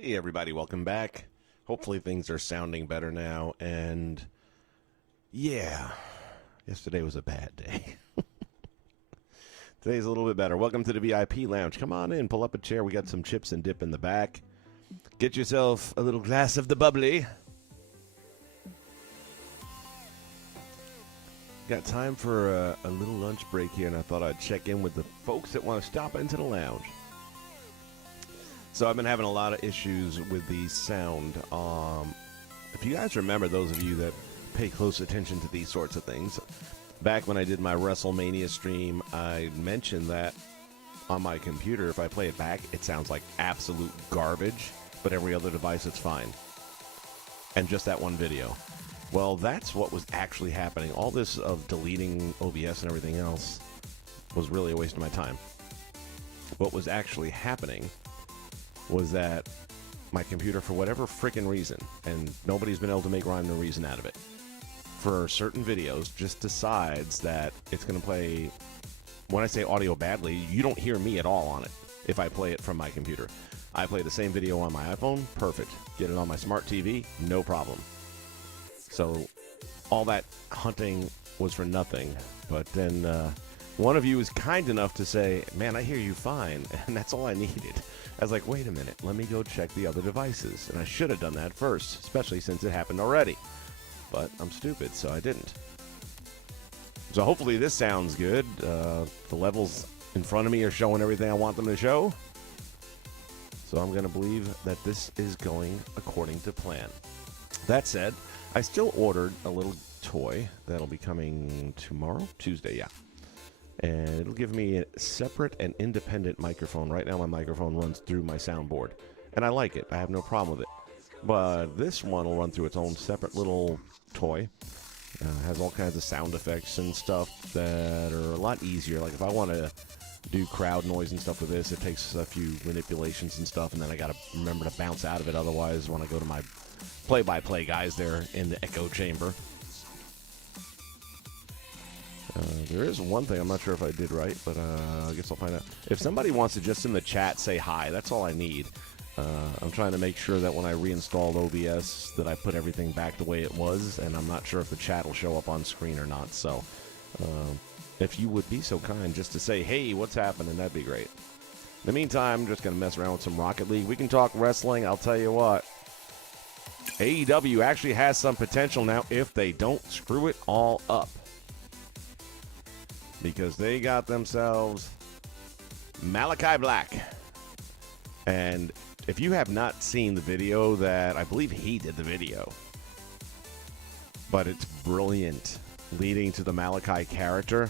Hey everybody, welcome back. Hopefully things are sounding better now, and yeah, yesterday was a bad day. Today's a little bit better. Welcome to the VIP Lounge. Come on in, pull up a chair. We got some chips and dip in the back. Get yourself a little glass of the bubbly. Got time for a little lunch break here, and I thought I'd check in with the folks that want to stop into the lounge. So I've been having a lot of issues with the sound. If you guys remember, those of you that pay close attention to these sorts of things, back when I did my WrestleMania stream, I mentioned that on my computer, if I play it back, it sounds like absolute garbage, but every other device, it's fine. And just that one video. Well, that's what was actually happening. All this of deleting OBS and everything else was really a waste of my time. What was actually happening was that my computer, for whatever freaking reason, and nobody's been able to make rhyme or reason out of it, for certain videos, just decides that it's going to play, when I say audio badly, you don't hear me at all on it if I play it from my computer. I play the same video on my iPhone, perfect. Get it on my smart TV, no problem. So all that hunting was for nothing. But then one of you was kind enough to say, man, I hear you fine, and that's all I needed. I was like, wait a minute, let me go check the other devices. And I should have done that first, especially since it happened already. But I'm stupid, so I didn't. So hopefully this sounds good. The levels in front of me are showing everything I want them to show. So I'm going to believe that this is going according to plan. That said, I still ordered a little toy that'll be coming tomorrow, Tuesday, yeah. And it'll give me a separate and independent microphone. Right now my microphone runs through my soundboard, and I like it. I have no problem with it. But this one will run through its own separate little toy. Has all kinds of sound effects and stuff that are a lot easier. Like if I want to do crowd noise and stuff with this, it takes a few manipulations and stuff, and then I got to remember to bounce out of it. Otherwise, when I go to my play-by-play guys there in the echo chamber. There is one thing I'm not sure if I did right, but I guess I'll find out. If somebody wants to just in the chat say hi, that's all I need. I'm trying to make sure that when I reinstalled OBS that I put everything back the way it was, and I'm not sure if the chat will show up on screen or not. So if you would be so kind just to say, hey, what's happening, that'd be great. In the meantime, I'm just going to mess around with some Rocket League. We can talk wrestling. I'll tell you what. AEW actually has some potential now if they don't screw it all up. Because they got themselves Malachi Black. And if you have not seen the video that, I believe he did the video, but it's brilliant, leading to the Malachi character.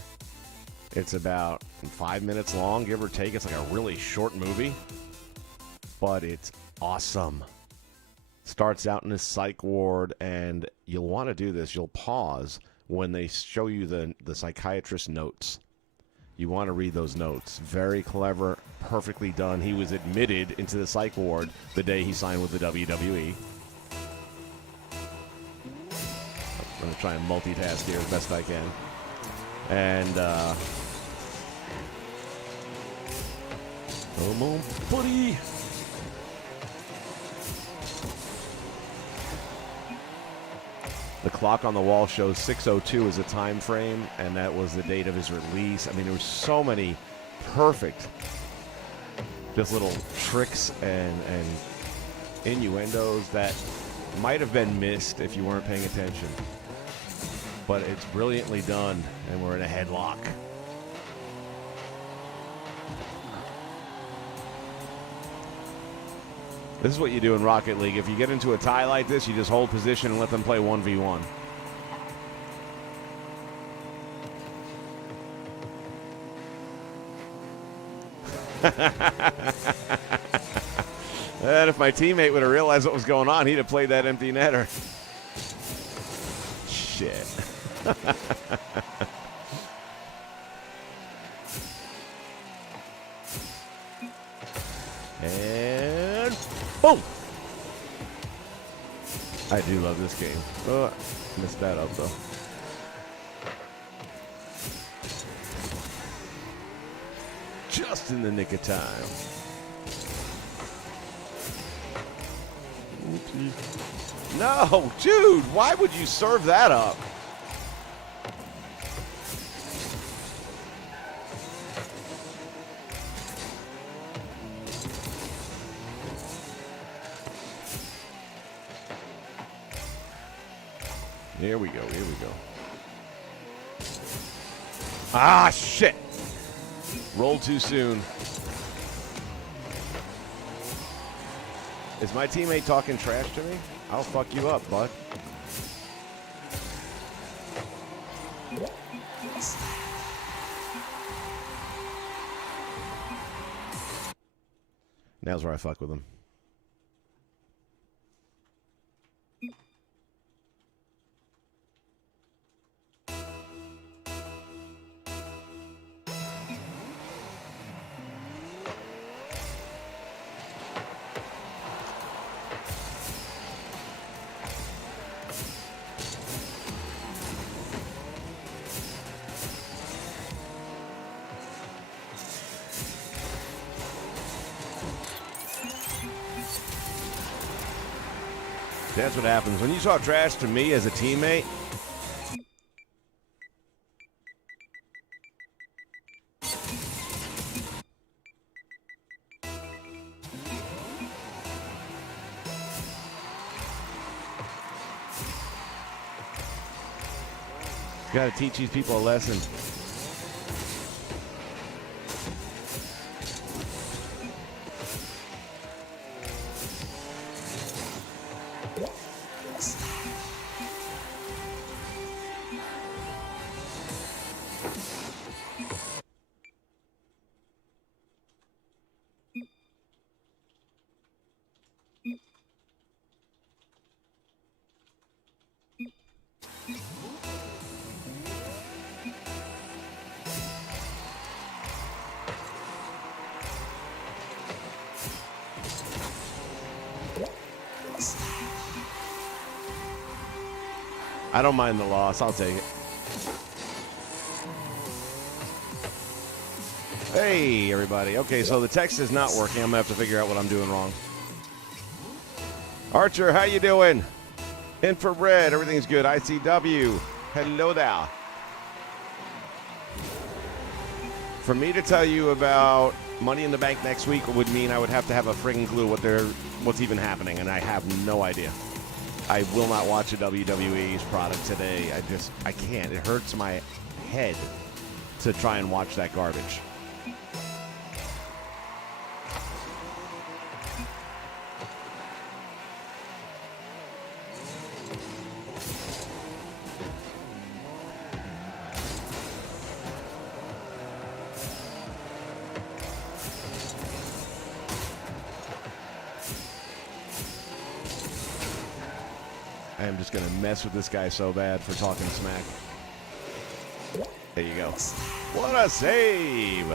It's about 5 minutes long, give or take. It's like a really short movie, but it's awesome. Starts out in a psych ward, and you'll want to do this. You'll pause when they show you the psychiatrist notes. You want to read those notes. Very clever, perfectly done. He was admitted into the psych ward the day he signed with the WWE. I'm going to try and multitask here as best I can. And, come on, buddy! The clock on the wall shows 6:02 as a time frame, and that was the date of his release. I mean, there were so many perfect, just little tricks and innuendos that might have been missed if you weren't paying attention. But it's brilliantly done, and we're in a headlock. This is what you do in Rocket League. If you get into a tie like this, you just hold position and let them play 1v1. And if my teammate would have realized what was going on, he'd have played that empty netter. Shit. And boom! I do love this game. Oh, messed that up though. Just in the nick of time. No, dude, why would you serve that up? Here we go, here we go. Ah, shit. Roll too soon. Is my teammate talking trash to me? I'll fuck you up, bud. Now's where I fuck with him. That's what happens. When you talk trash to me as a teammate, you gotta teach these people a lesson. I don't mind the loss. I'll take it. Hey, everybody. Okay, so the text is not working. I'm going to have to figure out what I'm doing wrong. Archer, how you doing? Infrared, everything's good. ICW, hello there. For me to tell you about Money in the Bank next week would mean I would have to have a friggin' clue what's even happening, and I have no idea. I will not watch a WWE's product today. I can't. It hurts my head to try and watch that garbage. I am just going to mess with this guy so bad for talking smack. There you go. What a save!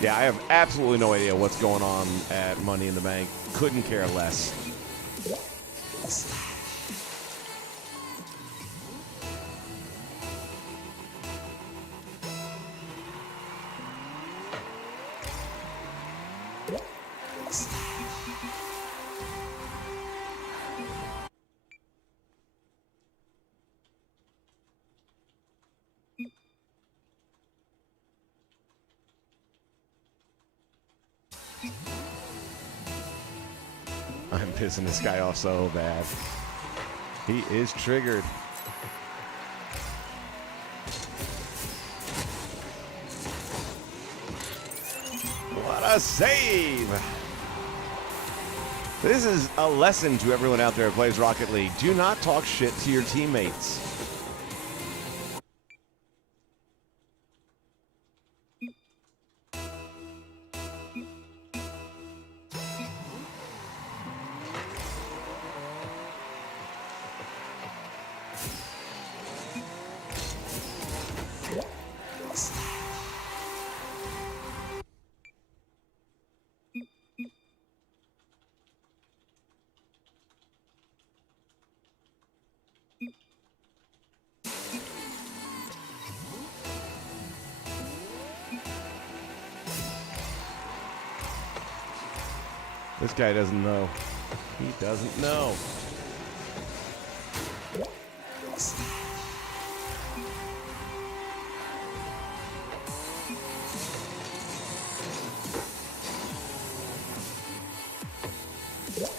Yeah, I have absolutely no idea what's going on at Money in the Bank. Couldn't care less. I'm pissing this guy off so bad. He is triggered. What a save! This is a lesson to everyone out there who plays Rocket League. Do not talk shit to your teammates. This guy doesn't know. He doesn't know.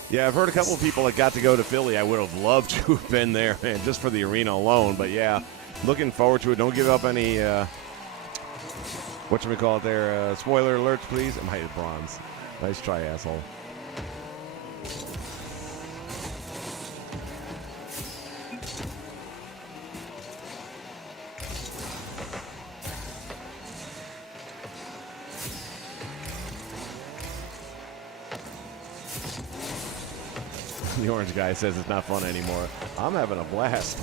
Yeah, I've heard a couple of people that got to go to Philly. I would have loved to have been there, man, just for the arena alone. But yeah, looking forward to it. Don't give up any, whatchamacallit there, spoiler alerts, please. I hit bronze. Nice try, asshole. The orange guy says it's not fun anymore. I'm having a blast.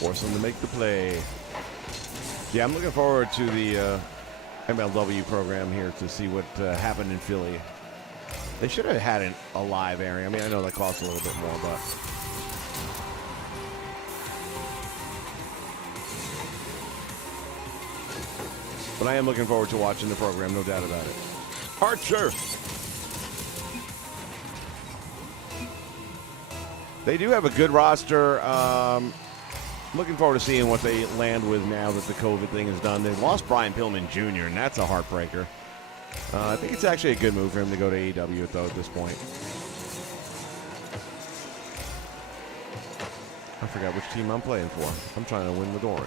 Force him to make the play. Yeah, I'm looking forward to the MLW program here to see what happened in Philly. They should have had a live airing. I mean, I know that costs a little bit more, but I am looking forward to watching the program, no doubt about it. Archer! They do have a good roster. Looking forward to seeing what they land with now that the COVID thing is done. They've lost Brian Pillman Jr., and that's a heartbreaker. I think it's actually a good move for him to go to AEW, though, at this point. I forgot which team I'm playing for. I'm trying to win with orange.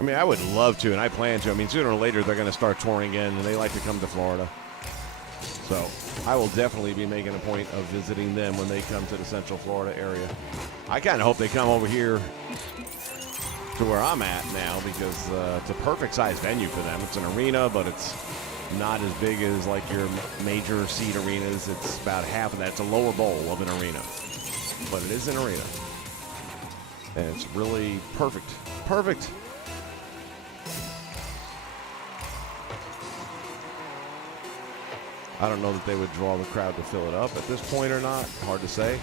I mean, I would love to, and I plan to. I mean, sooner or later, they're going to start touring again, and they like to come to Florida. So I will definitely be making a point of visiting them when they come to the Central Florida area. I kind of hope they come over here to where I'm at now, because it's a perfect-sized venue for them. It's an arena, but it's not as big as, like, your major seat arenas. It's about half of that. It's a lower bowl of an arena, but it is an arena. And it's really perfect. Perfect. I don't know that they would draw the crowd to fill it up at this point or not. Hard to say.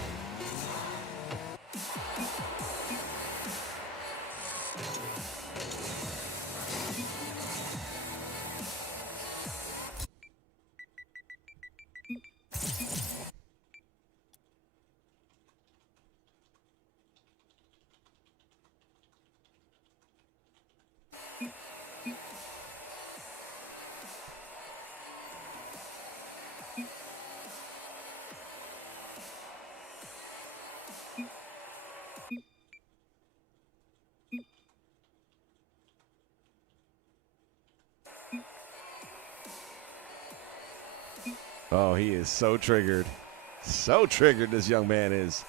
Oh, he is so triggered. So triggered, this young man is.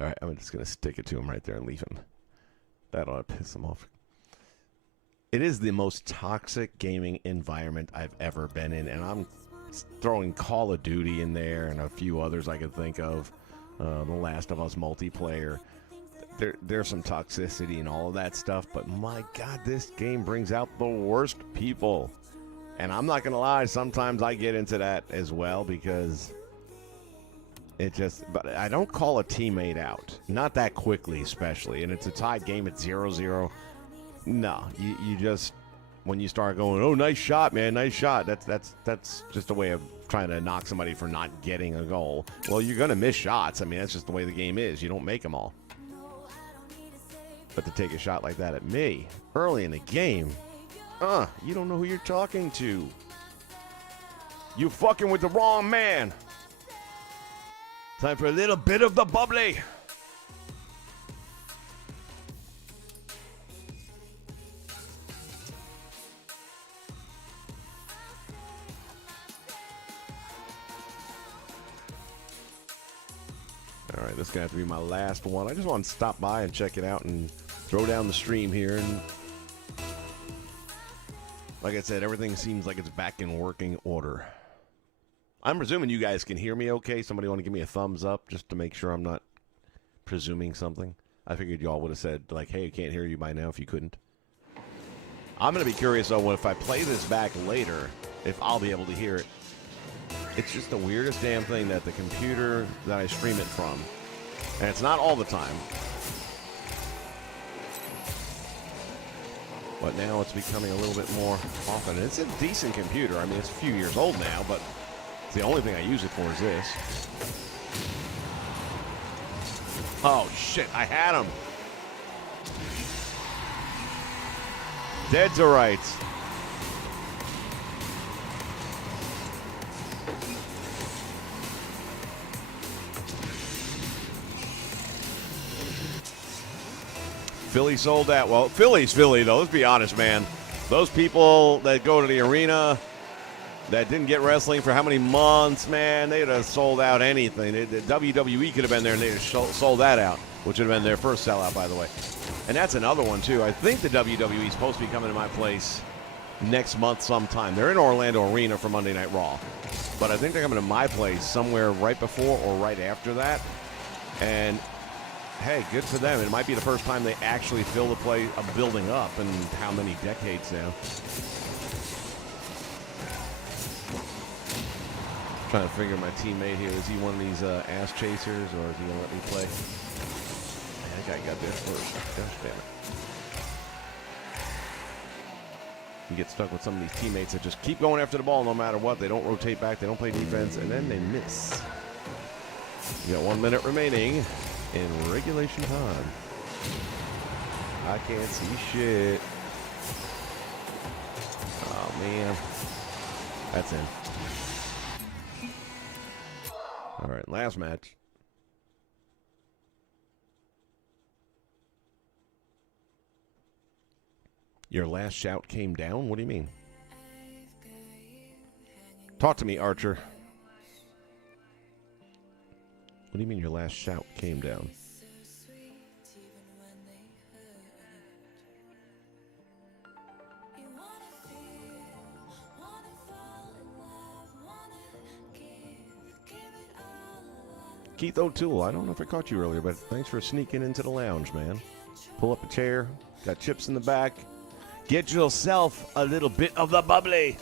All right, I'm just going to stick it to him right there and leave him. That ought to piss him off. It is the most toxic gaming environment I've ever been in, and I'm throwing Call of Duty in there and a few others I could think of. The Last of Us multiplayer. There's some toxicity and all of that stuff, but my God, this game brings out the worst people. And I'm not going to lie, sometimes I get into that as well, because but I don't call a teammate out. Not that quickly, especially. And it's a tied game at 0-0. No, you just, when you start going, oh, nice shot, man, nice shot. That's just a way of trying to knock somebody for not getting a goal. Well, you're going to miss shots. I mean, that's just the way the game is. You don't make them all. But to take a shot like that at me early in the game, you don't know who you're talking to. You fucking with the wrong man. Time for a little bit of the bubbly. All right, this is going to have to be my last one. I just want to stop by and check it out and throw down the stream here. And like I said, everything seems like it's back in working order. I'm presuming you guys can hear me okay. Somebody want to give me a thumbs up just to make sure I'm not presuming something? I figured y'all would have said, like, hey, I can't hear you by now if you couldn't. I'm going to be curious, though, if I play this back later, if I'll be able to hear it. It's just the weirdest damn thing that the computer that I stream it from, and it's not all the time, but now it's becoming a little bit more often. It's a decent computer. I mean, it's a few years old now, but it's the only thing I use it for is this. Oh, shit, I had him. Dead to rights. Philly sold that. Well, Philly's Philly, though. Let's be honest, man. Those people that go to the arena that didn't get wrestling for how many months, man, they'd have sold out anything. The WWE could have been there, and they'd have sold that out, which would have been their first sellout, by the way. And that's another one, too. I think the WWE is supposed to be coming to my place next month sometime. They're in Orlando Arena for Monday Night Raw. But I think they're coming to my place somewhere right before or right after that. And hey, good for them. It might be the first time they actually fill a building up in how many decades now. Trying to figure my teammate here. Is he one of these ass chasers, or is he going to let me play? Man, that guy got there first. Gosh damn it. You get stuck with some of these teammates that just keep going after the ball no matter what. They don't rotate back. They don't play defense, and then they miss. You got 1 minute remaining in regulation time. I can't see shit. Oh, man. That's in. All right, last match. Your last shout came down? What do you mean? Talk to me, Archer. What do you mean your last shout came down? Keith O'Toole, I don't know if I caught you earlier, but thanks for sneaking into the lounge, man. Pull up a chair, got chips in the back. Get yourself a little bit of the bubbly.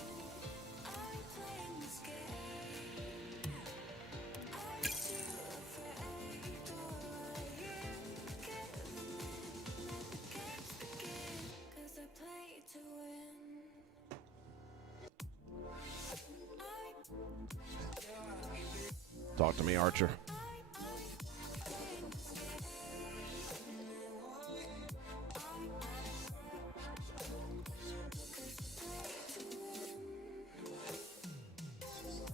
Talk to me, Archer.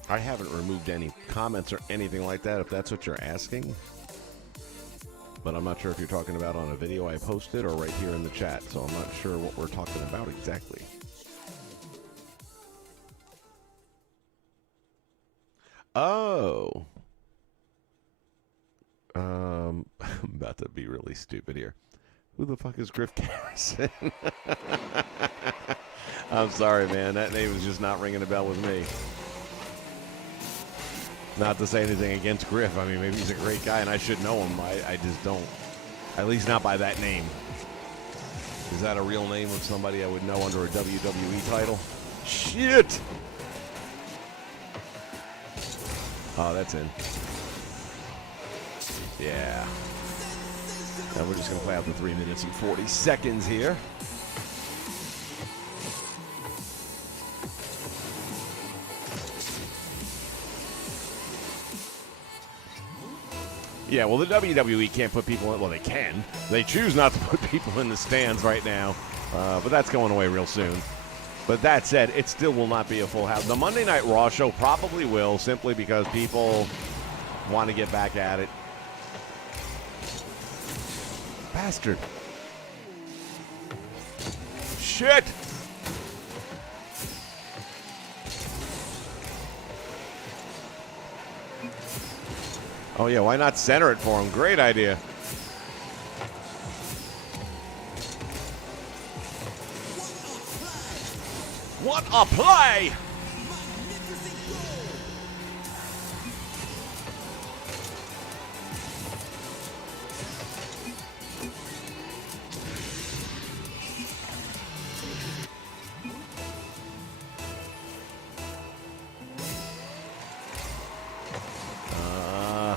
I haven't removed any comments or anything like that, if that's what you're asking. But I'm not sure if you're talking about on a video I posted or right here in the chat, so I'm not sure what we're talking about exactly. Oh. I'm about to be really stupid here. Who the fuck is Griff Garrison? I'm sorry, man. That name is just not ringing a bell with me. Not to say anything against Griff. I mean, maybe he's a great guy and I should know him. I just don't. At least not by that name. Is that a real name of somebody I would know under a WWE title? Shit! Oh, that's in. Yeah. Now we're just going to play out the 3 minutes and 40 seconds here. Yeah, well, the WWE can't put people in. Well, they can. They choose not to put people in the stands right now, but that's going away real soon. But that said, it still will not be a full house. The Monday Night Raw show probably will, simply because people want to get back at it. Bastard. Shit! Oh, yeah, why not center it for him? Great idea. What a play!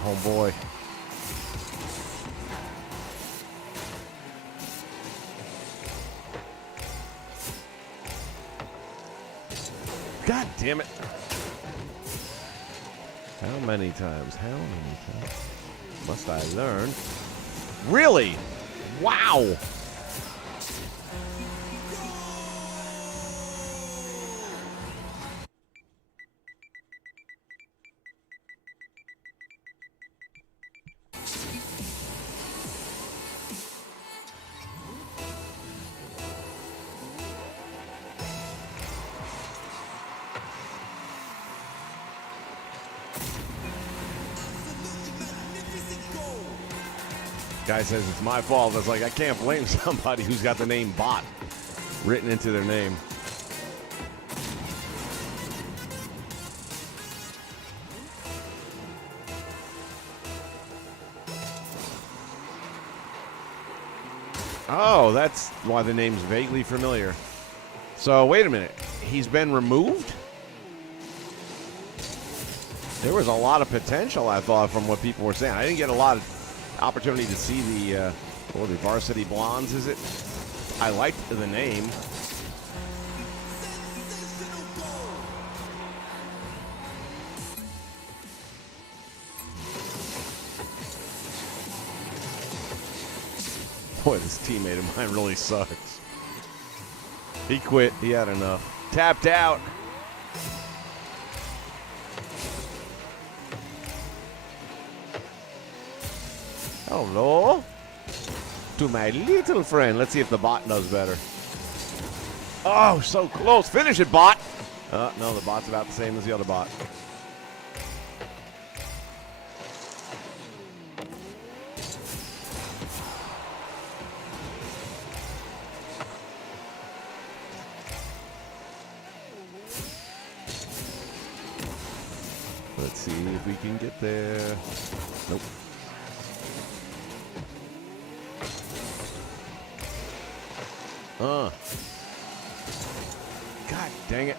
Oh, boy. God damn it. How many times? How many times must I learn? Really? Wow. Guy says it's my fault. It's like, I can't blame somebody who's got the name bot written into their name. Oh, that's why the name's vaguely familiar. So, wait a minute. He's been removed? There was a lot of potential, I thought, from what people were saying. I didn't get a lot of opportunity to see the Varsity Blondes, is it? I liked the name. Boy, this teammate of mine really sucks. He quit. He had enough. Tapped out. Hello to my little friend. Let's see if the bot does better. Oh, so close. Finish it, bot. No, the bot's about the same as the other bot. Let's see if we can get there. Nope. God dang it.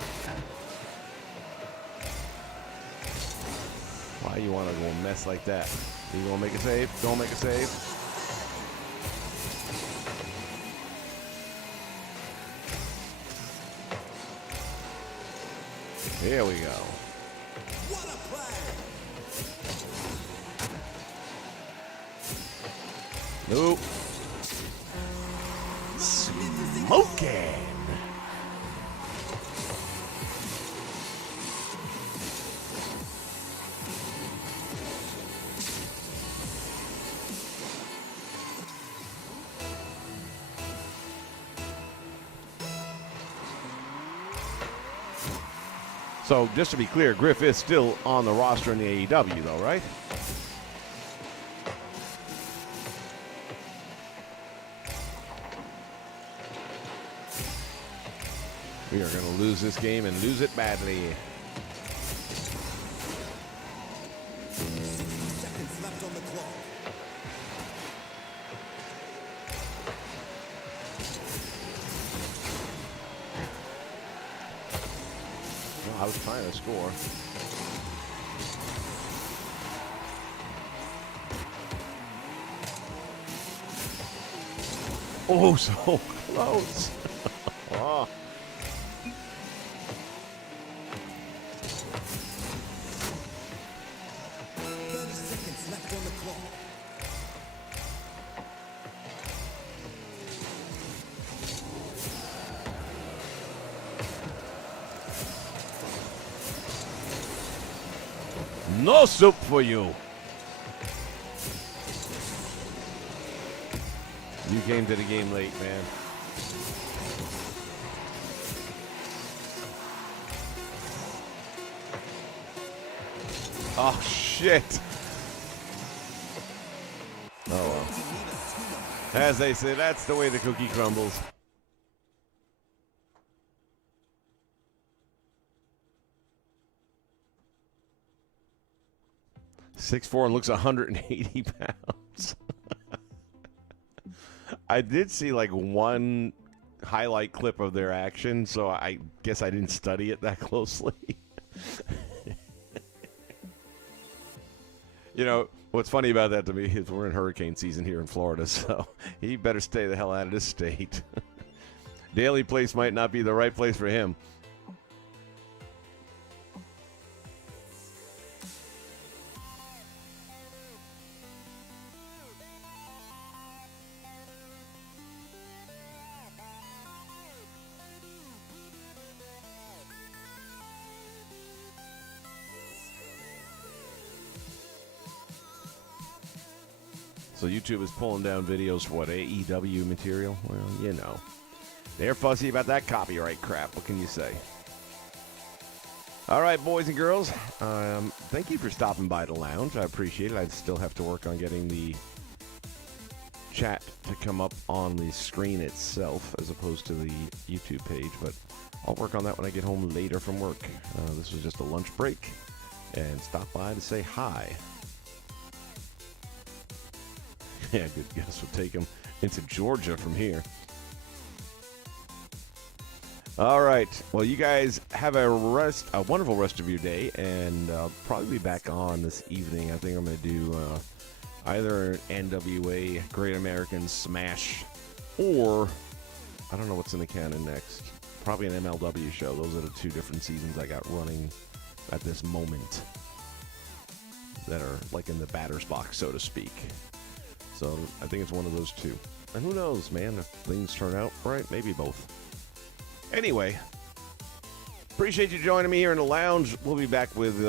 Why you want to go mess like that? You gonna make a save? Don't make a save. Here we go. What a play! Nope. Smoking. So, just to be clear, Griff is still on the roster in the AEW, though, right? We are going to lose this game and lose it badly. Seconds left on the clock. Well, I was trying to score. Oh, so close. Oh. 30 seconds left on the clock. No soup for you. You came to the game late, man. Oh, shit. Oh, well. As they say, that's the way the cookie crumbles. .6'4" and looks 180 pounds. I did see like one highlight clip of their action, so I guess I didn't study it that closely. You know, what's funny about that to me is we're in hurricane season here in Florida, so he better stay the hell out of this state. Daily place might not be the right place for him. So YouTube is pulling down videos for what, AEW material? Well, you know. They're fussy about that copyright crap. What can you say? All right, boys and girls. Thank you for stopping by the lounge. I appreciate it. I still have to work on getting the chat to come up on the screen itself as opposed to the YouTube page, but I'll work on that when I get home later from work. This was just a lunch break and stop by to say hi. Yeah, good guess. We'll take him into Georgia from here. All right. Well, you guys have a wonderful rest of your day, and I'll probably be back on this evening. I think I'm going to do either an NWA Great American Smash, or I don't know what's in the canon next. Probably an MLW show. Those are the two different seasons I got running at this moment that are like in the batter's box, so to speak. So I think it's one of those two. And who knows, man, if things turn out right, maybe both. Anyway, appreciate you joining me here in the lounge. We'll be back with,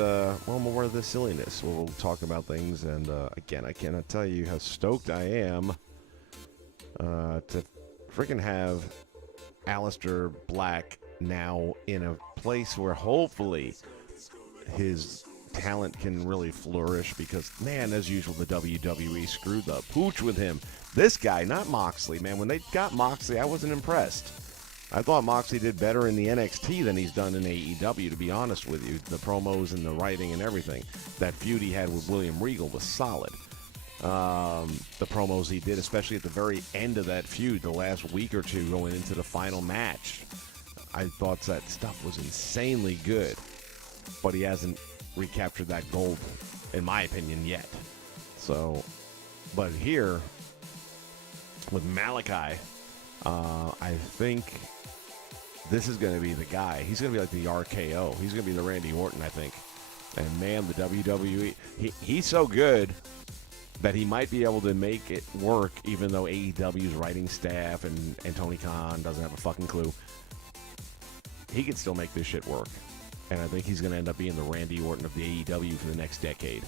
more of this silliness. We'll talk about things. And, again, I cannot tell you how stoked I am to freaking have Aleister Black now in a place where hopefully his talent can really flourish, because, man, as usual, the WWE screwed the pooch with him. This guy, not Moxley, man. When they got Moxley, I wasn't impressed. I thought Moxley did better in the NXT than he's done in AEW, to be honest with you. The promos and the writing and everything. That feud he had with William Regal was solid. The promos he did, especially at the very end of that feud, the last week or two going into the final match, I thought that stuff was insanely good. But he hasn't recaptured that gold, in my opinion, yet. So, but here with Malachi, I think this is going to be the guy. He's going to be like the RKO. He's going to be the Randy Orton, I think. And man, the WWE, he's so good that he might be able to make it work, even though AEW's writing staff and Tony Khan doesn't have a fucking clue. He can still make this shit work. And I think he's going to end up being the Randy Orton of the AEW for the next decade.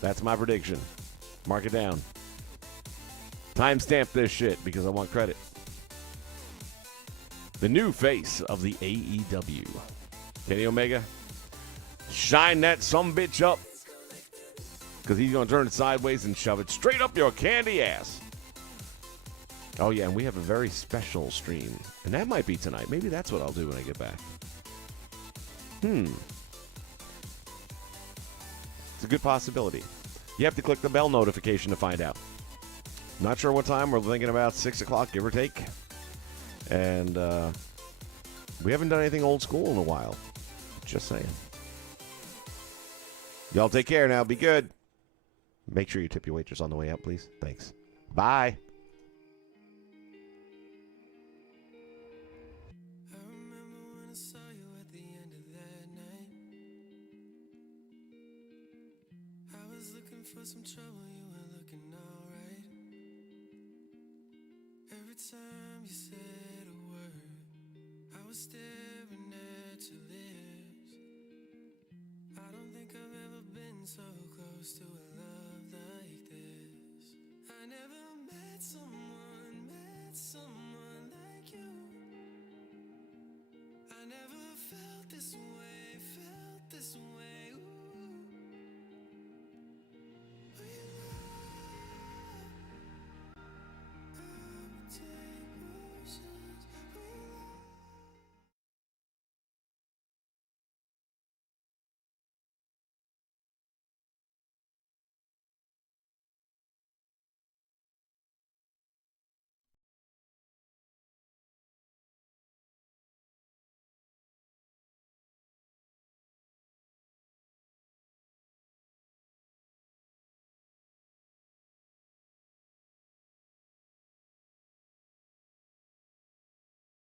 That's my prediction. Mark it down. Timestamp this shit because I want credit. The new face of the AEW. Kenny Omega. Shine that sumbitch up, because he's going to turn it sideways and shove it straight up your candy ass. Oh, yeah, and we have a very special stream. And that might be tonight. Maybe that's what I'll do when I get back. It's a good possibility. You have to click the bell notification to find out. Not sure what time. We're thinking about 6 o'clock, give or take. And we haven't done anything old school in a while. Just saying. Y'all take care now. Be good. Make sure you tip your waitress on the way out, please. Thanks. Bye. For some trouble, you were looking alright. Every time you said a word, I was still